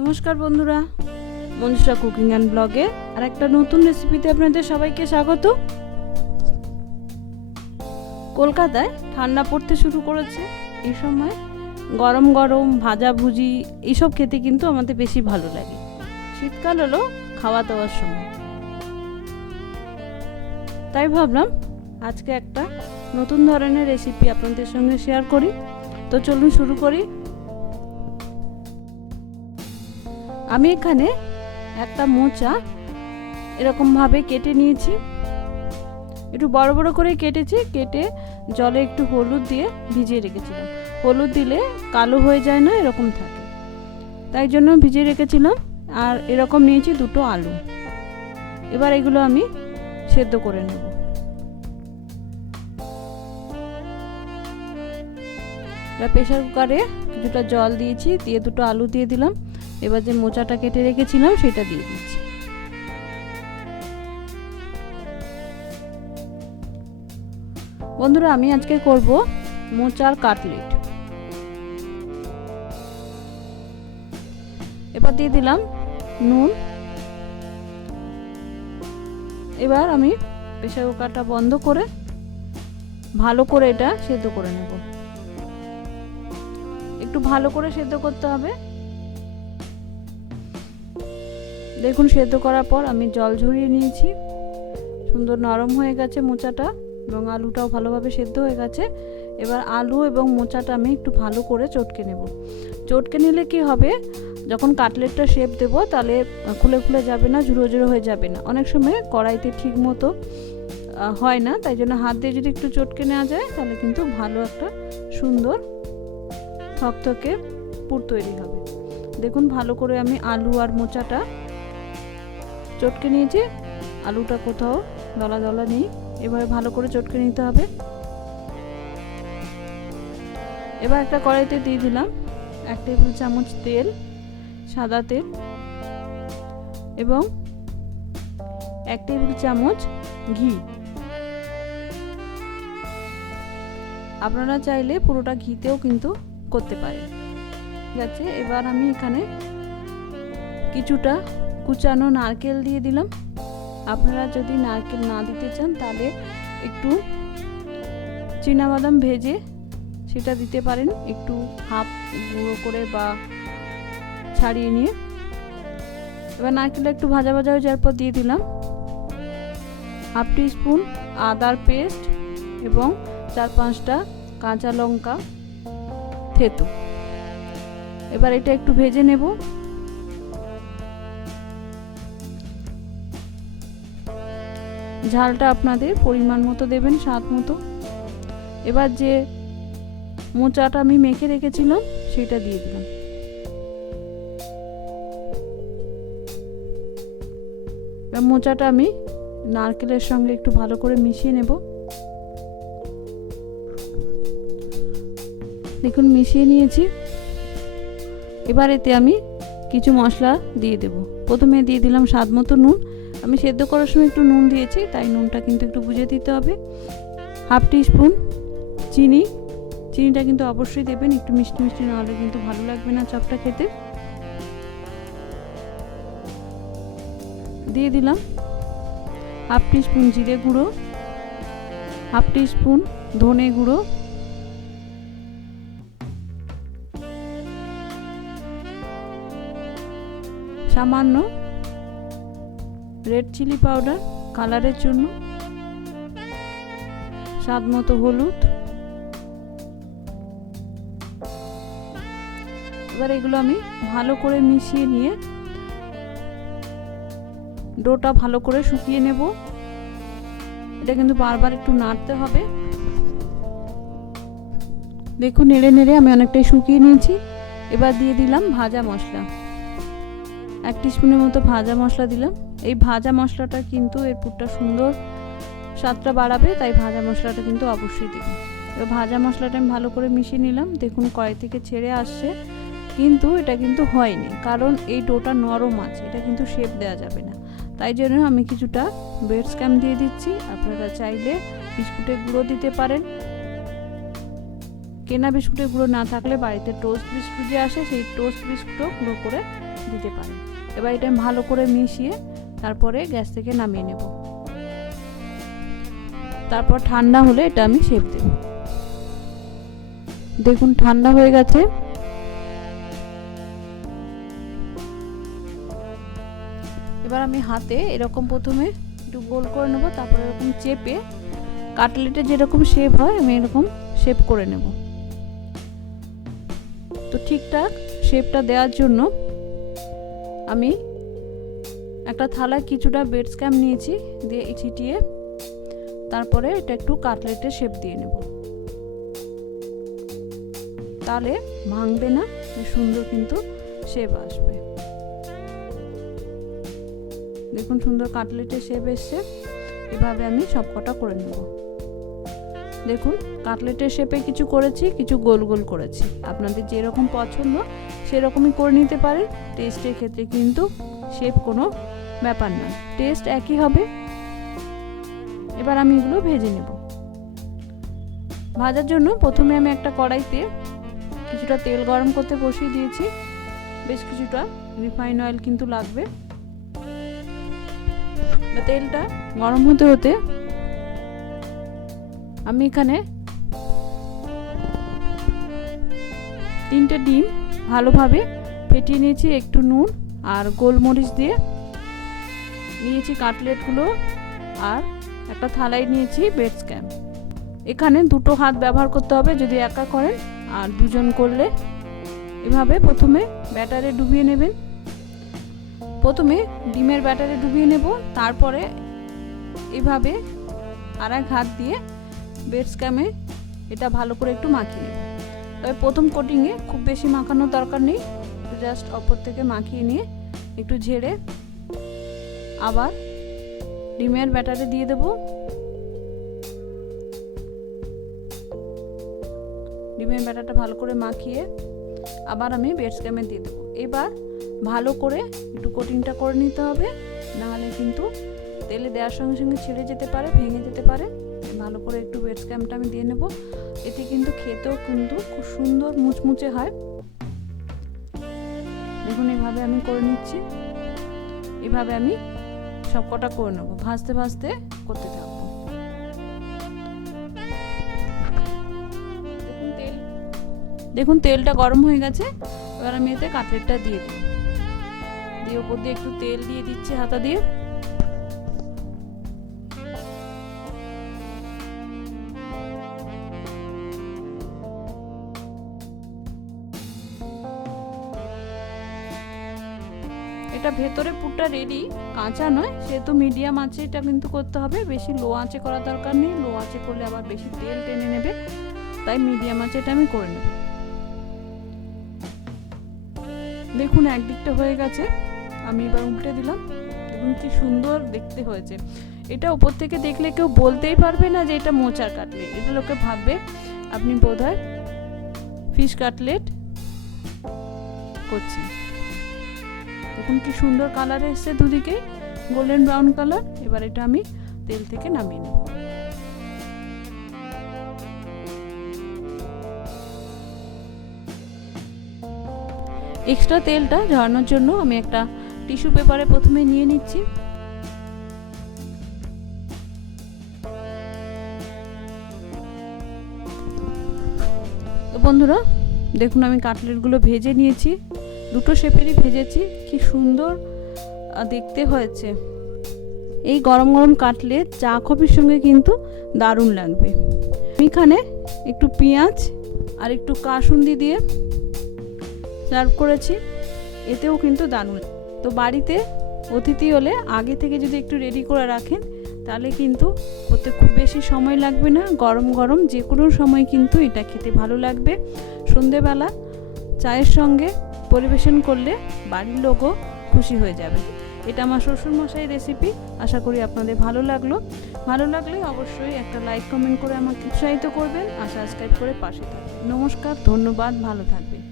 নমস্কার বন্ধুরা, মঞ্জুষা cooking and ব্লগে আর একটা নতুন রেসিপিতে আপনাদের সবাইকে স্বাগত। কলকাতায় ঠান্ডা পড়তে শুরু করেছে। এই সময় গরম গরম ভাজাভুজি এইসব খেতে কিন্তু আমাদের বেশি ভালো লাগে। শীতকাল হলো খাওয়া দাওয়ার সময়, তাই ভাবলাম আজকে একটা নতুন ধরনের রেসিপি আপনাদের সঙ্গে শেয়ার করি। তো চলুন শুরু করি। আমি এখানে একটা মোচা এরকমভাবে কেটে নিয়েছি, একটু বড় বড় করে কেটেছি। কেটে জলে একটু হলুদ দিয়ে ভিজিয়ে রেখেছিলাম। হলুদ দিলে কালো হয়ে যায় না, এরকম থাকে, তাই জন্য ভিজিয়ে রেখেছিলাম। আর এরকম নিয়েছি দুটো আলু। এবার এগুলো আমি সেদ্ধ করে নেব। প্রেসার কুকারে কিছুটা জল দিয়েছি, দিয়ে দুটো আলু দিয়ে দিলাম। এবার যে মোচাটা কেটে রেখেছিলাম সেটা দিয়ে দিচ্ছি। বন্ধুরা, আমি আজকে করব মোচার কাটলেট। এবার দিয়ে দিলাম নুন। এবার আমি প্রেসার কুকারটা বন্ধ করে ভালো করে এটা সেদ্ধ করে নেব। একটু ভালো করে সেদ্ধ করতে হবে। দেখুন, সেদ্ধ করার পর আমি জল ঝরিয়ে নিয়েছি। সুন্দর নরম হয়ে গেছে মোচাটা, এবং আলুটাও ভালোভাবে সেদ্ধ হয়ে গেছে। এবার আলু এবং মোচাটা আমি একটু ভালো করে চটকে নেব। চটকে নিলে কি হবে, যখন কাটলেটটা শেপ দেবো তাহলে খুলে খুলে যাবে না, ঝুড়ো ঝুড়ো হয়ে যাবে না। অনেক সময় কড়াইতে ঠিক মতো হয় না, তাই জন্য হাত দিয়ে যদি একটু চটকে নেওয়া যায় তাহলে কিন্তু ভালো একটা সুন্দর থকথকে পুর তৈরি হবে। দেখুন, ভালো করে আমি আলু আর মোচাটা চটকে নিয়েছি। আলুটা কোথাও দলা দলা নেই, এভাবে ভালো করে চটকে নিতে হবে। এবার একটা কড়াইতে দিয়ে দিলাম 1 টেবিল চামচ তেল, সাদা তেল, এবং 1 টেবিল চামচ ঘি। আপনারা চাইলে পুরোটা ঘিতেও কিন্তু করতে পারেন। ঠিক আছে, এবার আমি এখানে কিছুটা কুচানো নারকেল দিয়ে দিলাম। আপনারা যদি নারকেল না দিতে চান তাহলে একটু চীনাবাদাম ভেজে সেটা দিতে পারেন, একটু হাফ গুঁড়ো করে বা ছাড়িয়ে নিয়ে। এবার নারকেলটা একটু ভাজা ভাজা হয়ে যাওয়ার পর দিয়ে দিলাম 1/2 টিস্পুন আদার পেস্ট এবং 4-5টা কাঁচা লঙ্কা থেতো। এবার এটা একটু ভেজে নেব। ঝালটা আপনাদের পরিমাণ মতো দেবেন, স্বাদ মতো। এবার যে মোচাটা আমি মেখে রেখেছিলাম সেটা দিয়ে দিলাম। এবার মোচাটা আমি নারকেলের সঙ্গে একটু ভালো করে মিশিয়ে নেব। দেখুন, মিশিয়ে নিয়েছি। এবার এতে আমি কিছু মশলা দিয়ে দেব। প্রথমে দিয়ে দিলাম স্বাদ মতো নুন। আমি সেদ্ধ করার সময় একটু নুন দিয়েছি, তাই নুনটা কিন্তু একটু বুঝে দিতে হবে। 1/2 টিস্পুন চিনি। চিনিটা কিন্তু অবশ্যই দেবেন, একটু মিষ্টি মিষ্টি না হলে কিন্তু ভালো লাগবে না চপটা খেতে। দিয়ে দিলাম 1/2 টিস্পুন জিরে গুঁড়ো, 1/2 টিস্পুন ধনে গুঁড়ো, সামান্য রেড চিলি পাউডার কালারের জন্য, স্বাদ মতো হলুদ। এবার এগুলো আমি ভালো করে মিশিয়ে নিয়ে ডোটা ভালো করে শুকিয়ে নেব। এটা কিন্তু বারবার একটু নাড়তে হবে। দেখুন, নেড়ে নেড়ে আমি অনেকটাই শুকিয়ে নিয়েছি। এবার দিয়ে দিলাম ভাজা মশলা। 1 টিস্পুনের মতো ভাজা মশলা দিলাম। এই ভাজা মশলাটা কিন্তু এর পুরটা সুন্দর স্বাদটা বাড়াবে, তাই ভাজা মশলাটা কিন্তু অবশ্যই দিন। এবার ভাজা মশলাটা আমি ভালো করে মিশিয়ে নিলাম। দেখুন, কড়াই থেকে ছেড়ে আসছে, কিন্তু এটা কিন্তু হয়নি, কারণ এই ডোটা নরম আছে, এটা কিন্তু শেপ দেওয়া যাবে না। তাই জন্য আমি কিছুটা ব্রেড স্ক্যাম দিয়ে দিচ্ছি। আপনারা চাইলে বিস্কুটের গুঁড়ো দিতে পারেন। কেনা বিস্কুটের গুঁড়ো না থাকলে বাড়িতে টোস্ট বিস্কুট যে আসে সেই টোস্ট বিস্কুটও গুঁড়ো করে দিতে পারেন। এবার এটা ভালো করে মিশিয়ে তারপরে গ্যাস থেকে নামিয়ে নেব। তারপর ঠান্ডা হলে এটা আমি শেপ দেব। দেখুন ঠান্ডা হয়ে গেছে। এবার আমি হাতে এরকম প্রথমে একটু গোল করে নেব, তারপর এরকম চেপে কাটলেটের যেরকম শেপ হয় আমি এরকম শেপ করে নেব। তো ঠিকঠাক শেপটা দেওয়ার জন্য আমি একটা থালায় কিছুটা বেড স্ক্যাম নিয়েছি, দিয়ে ছিটিয়ে তারপরে এটা একটু কাটলেটের শেপ দিয়ে নেব, তাহলে ভাঙবে না, সুন্দর কিন্তু শেপ আসবে। দেখুন সুন্দর কাটলেটের শেপ এসছে। এভাবে আমি সবকটা করে নেব। দেখুন কাটলেটের শেপে কিছু করেছি, কিছু গোল গোল করেছি। আপনাদের যেরকম পছন্দ সেরকমই করে নিতে পারেন। টেস্টের ক্ষেত্রে কিন্তু শেপ কোনো ব্যাপার না, টেস্ট একই হবে। এবার আমি এগুলো ভেজে নেব। ভাজার জন্য প্রথমে আমি একটা কড়াইতে কিছুটা তেল গরম করতে বসিয়ে দিয়েছি। বেশ কিছুটা রিফাইন অয়েল কিন্তু লাগবে। তেলটা গরম হতে হতে আমি এখানে 3টে ডিম ভালোভাবে ফেটিয়ে নিয়েছি, একটু নুন আর গোলমরিচ দিয়ে নিয়েছি কাটলেটগুলো, আর একটা থালায় নিয়েছি বেড স্ক্যাম। এখানে 2টো হাত ব্যবহার করতে হবে যদি একা করেন, আর 2জন করলে এভাবে প্রথমে ব্যাটারে ডুবিয়ে নেবেন। প্রথমে ডিমের ব্যাটারে ডুবিয়ে নেব, তারপরে এভাবে আরেক হাত দিয়ে বেড স্ক্যামে এটা ভালো করে একটু মাখিয়ে নেব। তবে প্রথম কোটিংয়ে খুব বেশি মাখানোর দরকার নেই, জাস্ট ওপর থেকে মাখিয়ে নিয়ে একটু ঝেড়ে আবার ডিমের ব্যাটারে দিয়ে দেব। ডিমের ব্যাটারটা ভালো করে মাখিয়ে আবার আমি বেড স্ক্যামে দিয়ে দেবো। এবার ভালো করে একটু কোটিংটা করে নিতে হবে, নাহলে কিন্তু তেলে দেওয়ার সঙ্গে সঙ্গে ছিঁড়ে যেতে পারে, ভেঙে যেতে পারে। ভালো করে একটু বেড স্ক্যামটা আমি দিয়ে নেব। এতে কিন্তু খেতেও কিন্তু খুব সুন্দর মুচমুচে হয়। দেখুন এইভাবে আমি করে নিচ্ছি। এভাবে আমি সবকটা করে নেব, ভাজতে ভাজতে করতে থাকবো। দেখুন তেলটা গরম হয়ে গেছে। এবার আমি এতে কাটলেটটা দিয়ে দিই, দিয়ে উপর দিয়ে একটু তেল দিয়ে দিচ্ছি হাতা দিয়ে। এটা ভেতরে পুরটা রেডি, কাঁচা নয়, সেহেতু মিডিয়াম আঁচে এটা কিন্তু করতে হবে, বেশি লো আঁচে করার দরকার নেই। লো আঁচে করলে আবার বেশি তেল টেনে নেবে, তাই মিডিয়াম আঁচে এটা আমি করে নেব। দেখুন একদিকটা হয়ে গেছে, আমি এবার উল্টে দিলাম। দেখুন কি সুন্দর দেখতে হয়েছে। এটা উপর থেকে দেখলে কেউ বলতেই পারবে না যে এটা মোচার কাটলেট, এটা লোকে ভাববে আপনি বোধহয় ফিশ কাটলেট করছেন। দেখুন কি সুন্দর কালার এসছে, দুদিকে গোল্ডেন ব্রাউন কালার। এবার এটা আমি তেল থেকে নামিয়ে নেব। এক্সট্রা তেলটা ঝরানোর জন্য আমি একটা টিস্যু পেপারে প্রথমে নিয়ে নিচ্ছি। তো বন্ধুরা দেখুন আমি কাটলেটগুলো ভেজে নিয়েছি, 2টো শেপেরই ভেজেছি। কি সুন্দর দেখতে হয়েছে। এই গরম গরম কাটলেট চা কফির সঙ্গে কিন্তু দারুণ লাগবে। এখানে একটু পেঁয়াজ আর একটু কাসুন্দি দিয়ে সার্ভ করেছি, এতেও কিন্তু দারুণ। তো বাড়িতে অতিথি হলে আগে থেকে যদি একটু রেডি করে রাখেন তাহলে কিন্তু করতে খুব বেশি সময় লাগবে না। গরম গরম যে কোনো সময় কিন্তু এটা খেতে ভালো লাগবে। সন্ধেবেলা চায়ের সঙ্গে পরিবেশন করলে বাড়ির লোকও খুশি হয়ে যাবে। এটা আমার শ্বশুরমশাই রেসিপি। আশা করি আপনাদের ভালো লাগলো। ভালো লাগলে অবশ্যই একটা লাইক কমেন্ট করে আমাকে উৎসাহিত করবেন আর সাবস্ক্রাইব করে পাশে থাকবেন। নমস্কার, ধন্যবাদ, ভালো থাকবেন।